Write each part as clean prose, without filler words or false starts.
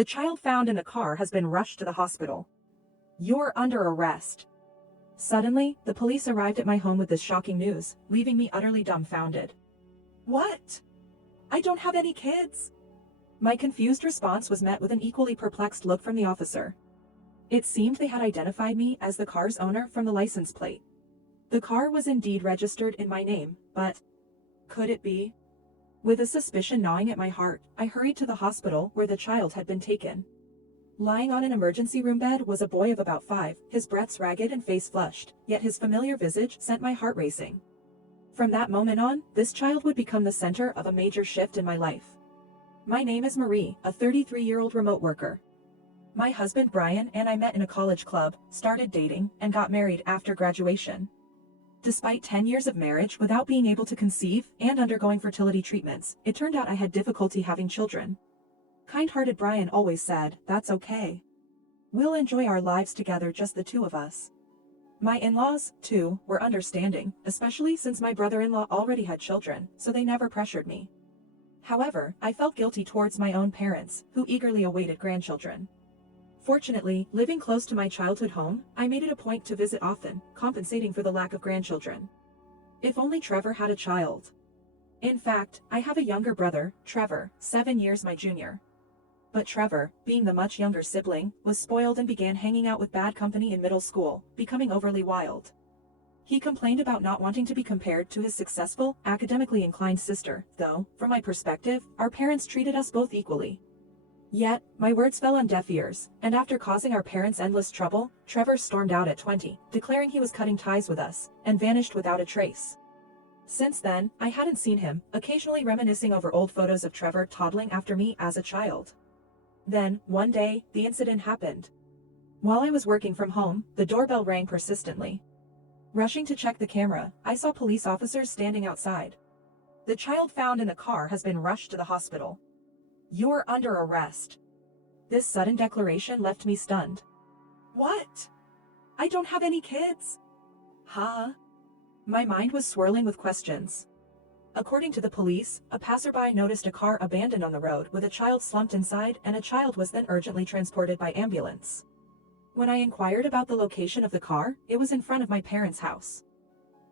The child found in the car has been rushed to the hospital. You're under arrest. Suddenly, the police arrived at my home with this shocking news, leaving me utterly dumbfounded. What? I don't have any kids. My confused response was met with an equally perplexed look from the officer. It seemed they had identified me as the car's owner from the license plate. The car was indeed registered in my name, but could it be? With a suspicion gnawing at my heart, I hurried to the hospital where the child had been taken. Lying on an emergency room bed was a boy of about 5, his breaths ragged and face flushed, yet his familiar visage sent my heart racing. From that moment on, this child would become the center of a major shift in my life. My name is Marie, a 33-year-old remote worker. My husband Brian and I met in a college club, started dating, and got married after graduation. Despite 10 years of marriage without being able to conceive and undergoing fertility treatments, it turned out I had difficulty having children. Kind-hearted Brian always said, "That's okay. We'll enjoy our lives together, just the two of us." My in-laws, too, were understanding, especially since my brother-in-law already had children, so they never pressured me. However, I felt guilty towards my own parents, who eagerly awaited grandchildren. Fortunately, living close to my childhood home, I made it a point to visit often, compensating for the lack of grandchildren. If only Trevor had a child. In fact, I have a younger brother, Trevor, 7 years my junior. But Trevor, being the much younger sibling, was spoiled and began hanging out with bad company in middle school, becoming overly wild. He complained about not wanting to be compared to his successful, academically inclined sister, though, from my perspective, our parents treated us both equally. Yet, my words fell on deaf ears, and after causing our parents endless trouble, Trevor stormed out at 20, declaring he was cutting ties with us, and vanished without a trace. Since then, I hadn't seen him, occasionally reminiscing over old photos of Trevor toddling after me as a child. Then, one day, the incident happened. While I was working from home, the doorbell rang persistently. Rushing to check the camera, I saw police officers standing outside. The child found in the car has been rushed to the hospital. You're under arrest. This sudden declaration left me stunned. What? I don't have any kids. Huh? My mind was swirling with questions. According to the police, a passerby noticed a car abandoned on the road with a child slumped inside, and a child was then urgently transported by ambulance. When I inquired about the location of the car, it was in front of my parents' house.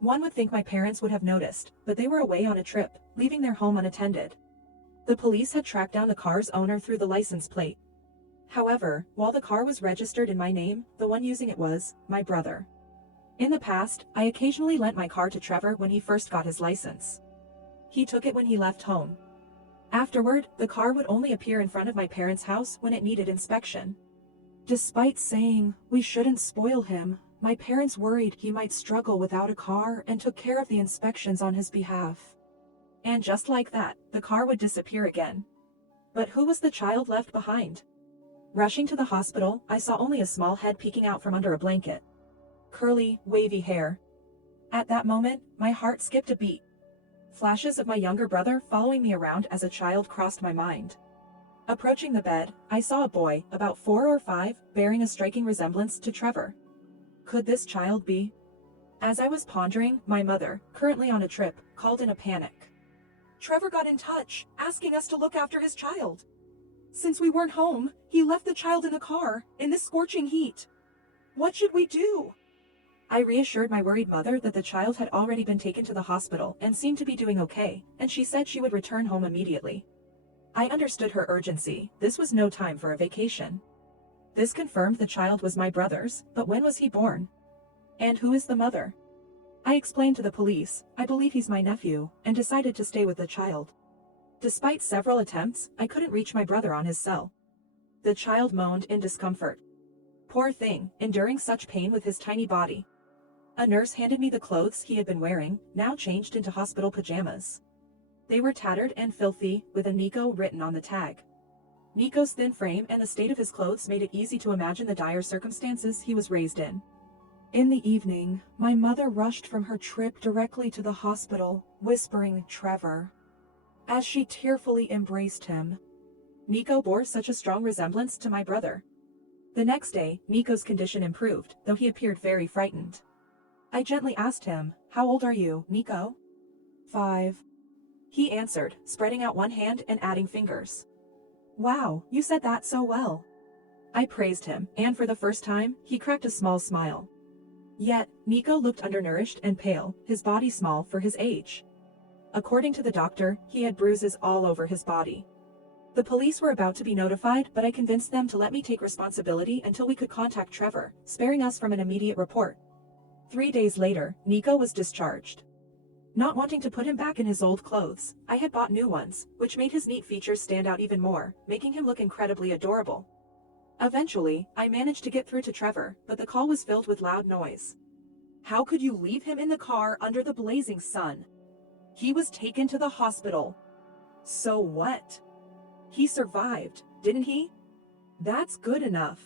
One would think my parents would have noticed, but they were away on a trip, leaving their home unattended. The police had tracked down the car's owner through the license plate. However, while the car was registered in my name, the one using it was my brother. In the past, I occasionally lent my car to Trevor when he first got his license. He took it when he left home. Afterward, the car would only appear in front of my parents' house when it needed inspection. Despite saying, "We shouldn't spoil him," my parents worried he might struggle without a car and took care of the inspections on his behalf. And just like that, the car would disappear again. But who was the child left behind? Rushing to the hospital, I saw only a small head peeking out from under a blanket. Curly, wavy hair. At that moment, my heart skipped a beat. Flashes of my younger brother following me around as a child crossed my mind. Approaching the bed, I saw a boy, about 4 or 5, bearing a striking resemblance to Trevor. Could this child be? As I was pondering, my mother, currently on a trip, called in a panic. "Trevor got in touch, asking us to look after his child. Since we weren't home, he left the child in the car, in this scorching heat. What should we do?" I reassured my worried mother that the child had already been taken to the hospital and seemed to be doing okay, and she said she would return home immediately. I understood her urgency. This was no time for a vacation. This confirmed the child was my brother's, but when was he born? And who is the mother? I explained to the police, "I believe he's my nephew," and decided to stay with the child. Despite several attempts, I couldn't reach my brother on his cell. The child moaned in discomfort. Poor thing, enduring such pain with his tiny body. A nurse handed me the clothes he had been wearing, now changed into hospital pajamas. They were tattered and filthy, with a Nico written on the tag. Nico's thin frame and the state of his clothes made it easy to imagine the dire circumstances he was raised in. In the evening, my mother rushed from her trip directly to the hospital, whispering Trevor, as she tearfully embraced him. Nico bore such a strong resemblance to my brother. The next day, Nico's condition improved, though he appeared very frightened. I gently asked him, "How old are you, Nico?" 5. He answered, spreading out one hand and adding fingers. Wow, you said that so well. I praised him, and for the first time, he cracked a small smile. Yet, Nico looked undernourished and pale, his body small for his age. According to the doctor, he had bruises all over his body. The police were about to be notified, but I convinced them to let me take responsibility until we could contact Trevor, sparing us from an immediate report. 3 days later, Nico was discharged. Not wanting to put him back in his old clothes, I had bought new ones, which made his neat features stand out even more, making him look incredibly adorable. Eventually, I managed to get through to Trevor, but the call was filled with loud noise. How could you leave him in the car under the blazing sun? He was taken to the hospital. So what? He survived, didn't he? That's good enough.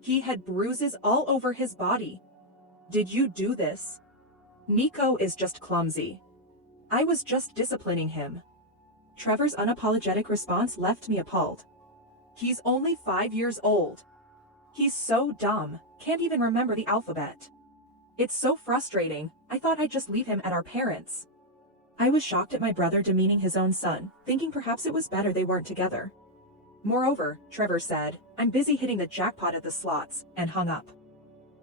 He had bruises all over his body. Did you do this? Nico is just clumsy. I was just disciplining him. Trevor's unapologetic response left me appalled. He's only 5 years old. He's so dumb, can't even remember the alphabet. It's so frustrating. I thought I'd just leave him at our parents'. I was shocked at my brother demeaning his own son, thinking perhaps it was better they weren't together. Moreover, Trevor said, "I'm busy hitting the jackpot at the slots," and hung up.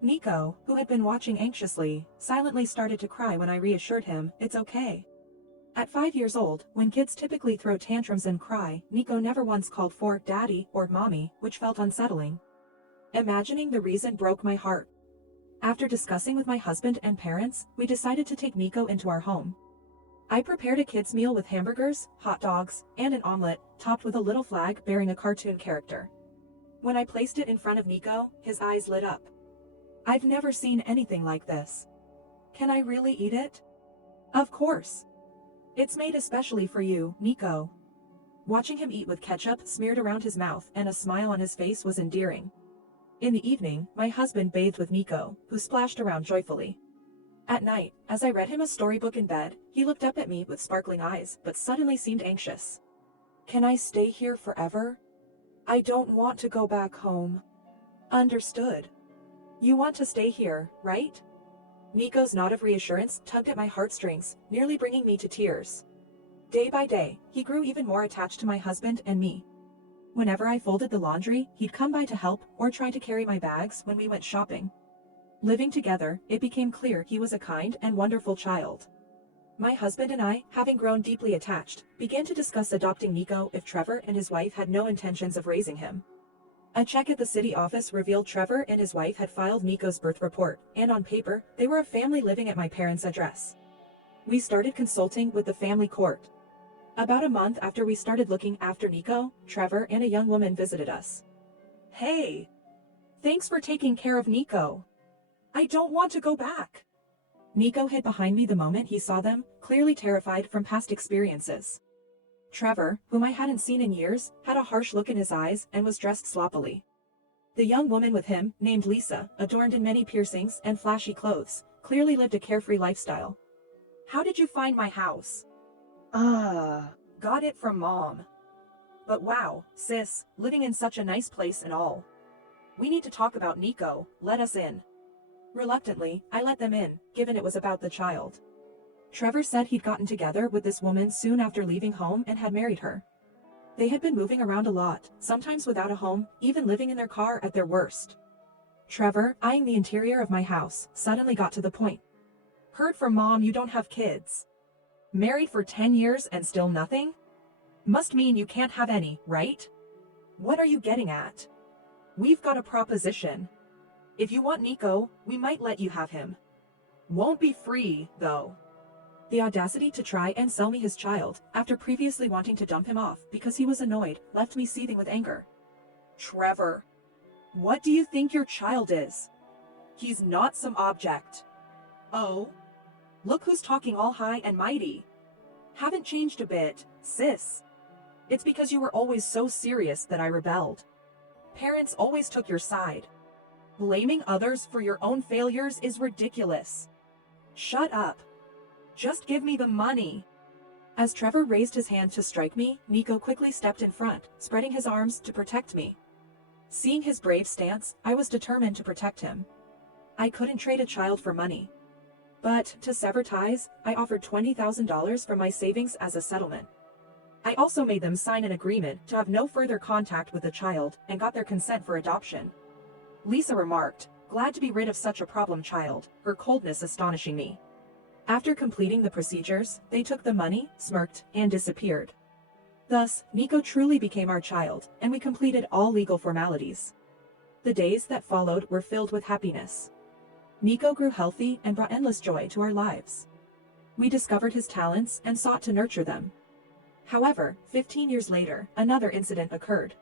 Nico, who had been watching anxiously, silently started to cry when I reassured him, "It's okay." At 5 years old, when kids typically throw tantrums and cry, Nico never once called for daddy or mommy, which felt unsettling. Imagining the reason broke my heart. After discussing with my husband and parents, we decided to take Nico into our home. I prepared a kids' meal with hamburgers, hot dogs, and an omelet, topped with a little flag bearing a cartoon character. When I placed it in front of Nico, his eyes lit up. I've never seen anything like this. Can I really eat it? Of course. It's made especially for you, Nico. Watching him eat with ketchup smeared around his mouth and a smile on his face was endearing. In the evening, my husband bathed with Nico, who splashed around joyfully. At night, as I read him a storybook in bed, he looked up at me with sparkling eyes, but suddenly seemed anxious. Can I stay here forever? I don't want to go back home. Understood. You want to stay here, right? Nico's nod of reassurance tugged at my heartstrings, nearly bringing me to tears. Day by day, he grew even more attached to my husband and me. Whenever I folded the laundry, he'd come by to help or try to carry my bags when we went shopping. Living together, it became clear he was a kind and wonderful child. My husband and I, having grown deeply attached, began to discuss adopting Nico if Trevor and his wife had no intentions of raising him. A check at the city office revealed Trevor and his wife had filed Nico's birth report, and on paper, they were a family living at my parents' address. We started consulting with the family court. About a month after we started looking after Nico, Trevor and a young woman visited us. Hey! Thanks for taking care of Nico. I don't want to go back. Nico hid behind me the moment he saw them, clearly terrified from past experiences. Trevor, whom I hadn't seen in years, had a harsh look in his eyes and was dressed sloppily. The young woman with him, named Lisa, adorned in many piercings and flashy clothes, clearly lived a carefree lifestyle. How did you find my house? Got it from Mom. But wow, sis, living in such a nice place and all. We need to talk about Nico, let us in. Reluctantly, I let them in, given it was about the child. Trevor said he'd gotten together with this woman soon after leaving home and had married her. They had been moving around a lot, sometimes without a home, even living in their car at their worst. Trevor, eyeing the interior of my house, suddenly got to the point. Heard from Mom you don't have kids. Married for 10 years and still nothing? Must mean you can't have any, right? What are you getting at? We've got a proposition. If you want Nico, we might let you have him. Won't be free, though. The audacity to try and sell me his child, after previously wanting to dump him off because he was annoyed, left me seething with anger. Trevor, what do you think your child is? He's not some object. Oh? Look who's talking all high and mighty. Haven't changed a bit, sis. It's because you were always so serious that I rebelled. Parents always took your side. Blaming others for your own failures is ridiculous. Shut up. Just give me the money. As Trevor raised his hand to strike me, Nico quickly stepped in front, spreading his arms to protect me. Seeing his brave stance, I was determined to protect him. I couldn't trade a child for money. But, to sever ties, I offered $20,000 from my savings as a settlement. I also made them sign an agreement to have no further contact with the child and got their consent for adoption. Lisa remarked, glad to be rid of such a problem child, her coldness astonishing me. After completing the procedures, they took the money, smirked, and disappeared. Thus, Nico truly became our child, and we completed all legal formalities. The days that followed were filled with happiness. Nico grew healthy and brought endless joy to our lives. We discovered his talents and sought to nurture them. However, 15 years later, another incident occurred.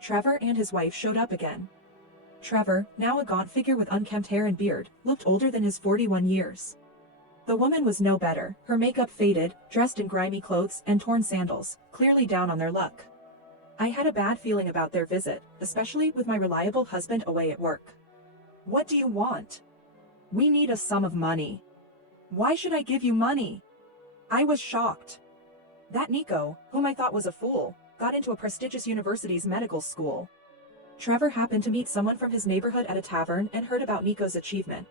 Trevor and his wife showed up again. Trevor, now a gaunt figure with unkempt hair and beard, looked older than his 41 years. The woman was no better, her makeup faded, dressed in grimy clothes and torn sandals, clearly down on their luck. I had a bad feeling about their visit, especially with my reliable husband away at work. What do you want? We need a sum of money. Why should I give you money? I was shocked. That Nico, whom I thought was a fool, got into a prestigious university's medical school. Trevor happened to meet someone from his neighborhood at a tavern and heard about Nico's achievement.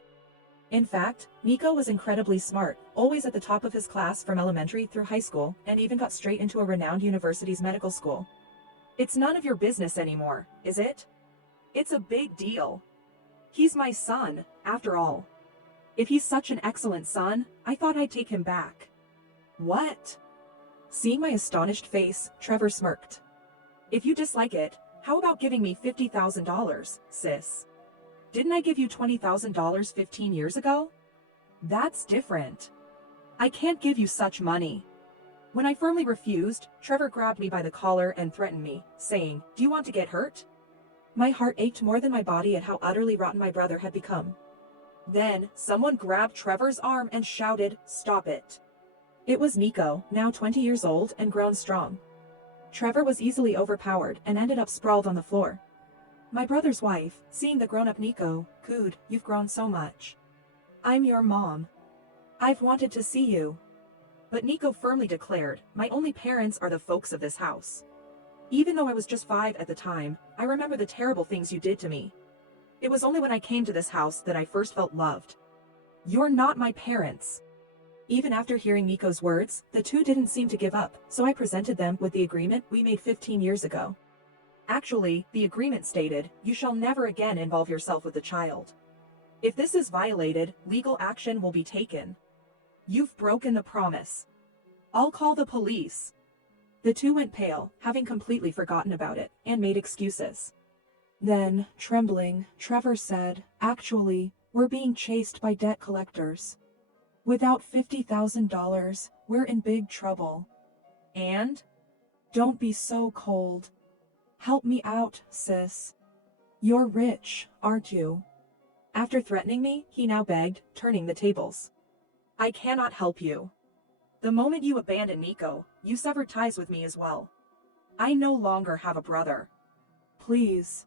In fact, Nico was incredibly smart, always at the top of his class from elementary through high school, and even got straight into a renowned university's medical school. It's none of your business anymore, is it? It's a big deal. He's my son, after all. If he's such an excellent son, I thought I'd take him back. What? Seeing my astonished face, Trevor smirked. If you dislike it, how about giving me $50,000, sis? Didn't I give you $20,000 15 years ago? That's different. I can't give you such money. When I firmly refused, Trevor grabbed me by the collar and threatened me, saying, "Do you want to get hurt?" My heart ached more than my body at how utterly rotten my brother had become. Then, someone grabbed Trevor's arm and shouted, "Stop it." It was Nico, now 20 years old and grown strong. Trevor was easily overpowered and ended up sprawled on the floor. My brother's wife, seeing the grown-up Nico, cooed, "You've grown so much. I'm your mom. I've wanted to see you." But Nico firmly declared, "My only parents are the folks of this house. Even though I was just 5 at the time, I remember the terrible things you did to me. It was only when I came to this house that I first felt loved. You're not my parents." Even after hearing Nico's words, the two didn't seem to give up, so I presented them with the agreement we made 15 years ago. Actually, the agreement stated, "You shall never again involve yourself with the child. If this is violated, legal action will be taken. You've broken the promise. I'll call the police." The two went pale, having completely forgotten about it, and made excuses. Then, trembling, Trevor said, "Actually, we're being chased by debt collectors. Without $50,000, we're in big trouble. And? Don't be so cold. Help me out, sis. You're rich, aren't you?" After threatening me, he now begged, turning the tables. "I cannot help you. The moment you abandoned Nico, you severed ties with me as well. I no longer have a brother. Please."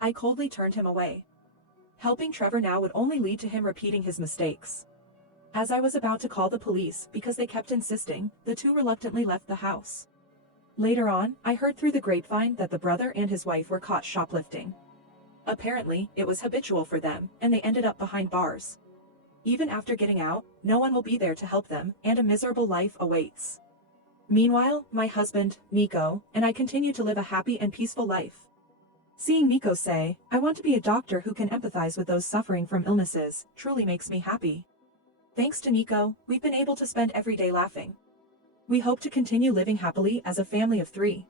I coldly turned him away. Helping Trevor now would only lead to him repeating his mistakes. As I was about to call the police because they kept insisting, the two reluctantly left the house. Later on, I heard through the grapevine that the brother and his wife were caught shoplifting. Apparently, it was habitual for them, and they ended up behind bars. Even after getting out, no one will be there to help them, and a miserable life awaits. Meanwhile, my husband, Nico, and I continue to live a happy and peaceful life. Seeing Nico say, "I want to be a doctor who can empathize with those suffering from illnesses," truly makes me happy. Thanks to Nico, we've been able to spend every day laughing. We hope to continue living happily as a family of 3.